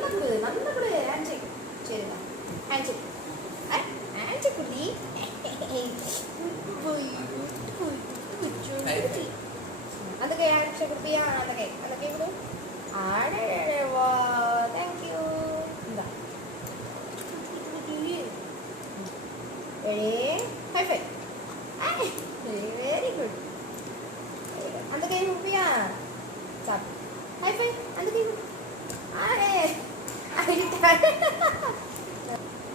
நல்ல குடு ஹேண்ட்ஷேக் சரிடா ஹேண்ட்ஷேக் ஹேண்ட்ஷேக் குடி அந்த கை ஹேண்ட்ஷேக் குடியா அந்த கை குடு அடடே வா थैंक यू இந்த ஹை ஃபை வெரி குட் அந்த கை குடியா சாப் ஹை ஃபை அந்த கை अरे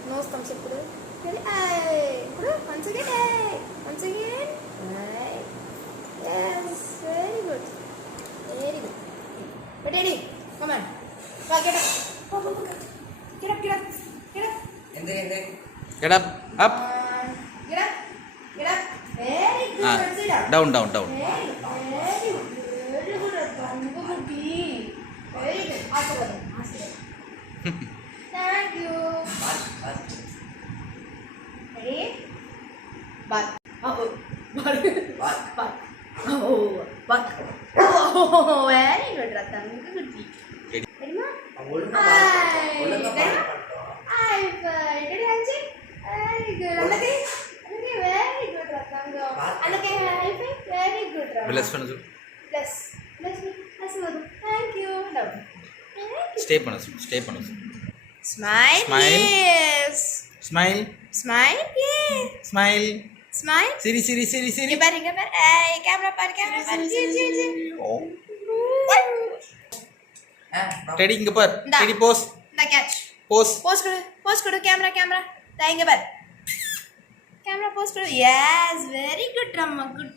knows thumbs up kudu ready kudu once again yes very good ready come on go get up up get up very good down very good tangukutti very good ஆசீர்வாதம் thank you ready but but very good ரத்தங்க குட்டி ரெடிமா ஐ ready ஆச்சு very good அன்னகே very good ரத்தங்க அன்னகே high five very good bless பண்ணு bless ஆசீர்வாதம் thank you stay பண்ணு smile yes smile smile siri இங்க பாரு ஏய் கேமரா பாரு ஜி ready இங்க பார் ready pose இந்த கேட்ச் pose கொடு கேமரா டா இங்க பாரு கேமரா போஸ் கொடு yes very good ரம்மா குட்டி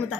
முத்தா